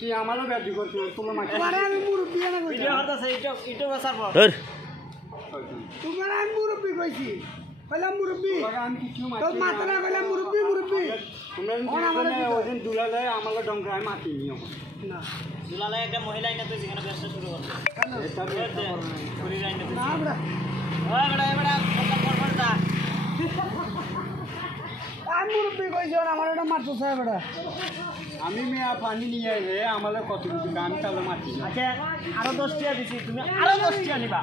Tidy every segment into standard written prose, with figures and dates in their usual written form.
তুই আমারও ব্যাধি করছিস তোমার মাকে আমি মুরব্বী না কইছি ভিডিও হতাছে ইটো বাসার পর ধর তোমার আমি মুরব্বী কইছি কইলাম মুরব্বী আমি কিছু তোর মাথা না কইলাম মুরব্বী মুরব্বী তোমরা ওদিন দুলালে আমাকে ডঙ্কা আমি মাতি নিও না দুলালে একটা মহিলা আইনা তুই যেখানে ব্যবসা শুরু করছিস এটা পুলিশ আইনা তুই না বড়া ওই বড়া বড়া কথা করবটা আমি মুরব্বী কইছি আমার এটা মারতো সাহেব বড়া আমি মেয়া পানি নিয়ে আইলে আমাকে কত কিছু আমি তাহলে মাতি না আচ্ছা আরো 10 টাকা দিছি তুমি আরো 10 টাকা নিবা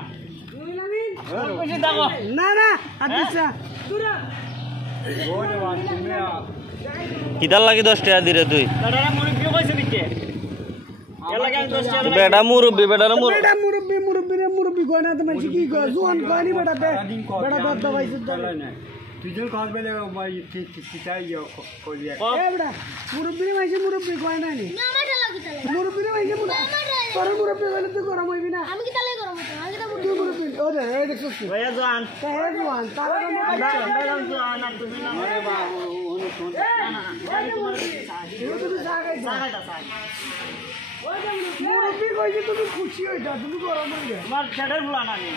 কইছি দাও না না আচ্ছা তুরা ওরে বাবা তুমি কিতার লাগি 10 টাকা দিরে তুই দাদা মুরব্বি কইছে দিকে এলা গান 10 টাকা বেটা মুরব্বি বেটারে বেটা মুরব্বী মুরব্বী রে মুরব্বী কয় না তুমি কি কয় জোয়ান কয় নি বেটা তে বেটা দত দবাইছিস তুই যখন কাজ বেলে চিটাই করিয়া এ বেটা মুরব্বী মাইছে মুরব্বী কয় না নি মুরব্বী মাইছে তোর মুরব্বী হলে তুই গরম হইবি না আমি কি তালে করব আমি তো তুই মুরব্বী ওরে এই দেখছিস ভাইয়া জান হে জোয়ান তারা দাদা জান আর তুমি না আরে বাবা ওনে শোন তুমি জাগাই সাগাইতা সাগ মুরব্বী কইছে তুমি খুশি হইতা তুমি গরম হইবে তোমার ছেড়ের ভুলা না নি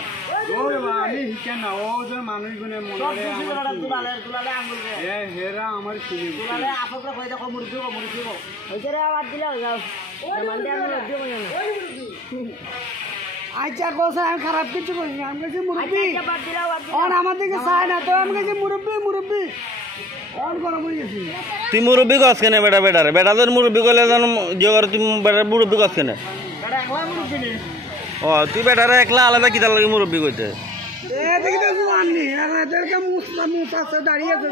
ওরে বাবা আমি হিকে না ও যে মানুষগুনে সব মনে কিছু আমার দুলালে দুলালে আঙ্গুল রে এ হেরা আমার চিনি দুলালে আপকরা কই দেখো মুরগি গো হইছে আবার দিলে যাও মানতে আমি মুরগি কই না আচ্ছা কোসা আমি খারাপ কিছু কইনি না আমি কইছি মুরব্বী আচ্ছা বাদ দিলাও বাদ আর আমার দিকে চায় না তো আমি কইছি মুরব্বী মুরব্বী অন গরম হয়ে গেছি তুই মুরব্বি কস কেনে বেটা বেটারে বেটা তোর মুরব্বি কইলে জানো যে করে তুই বেটা মুরব্বি কস কেনে দাদা একলা মুরগি নি ও তুই বেটারে একলা আলাদা কিতার লাগি মুরব্বি কইতে এ দেখি তো জোয়ান নি আর এদেরকে মুসা মুসা দাঁড়িয়ে আছে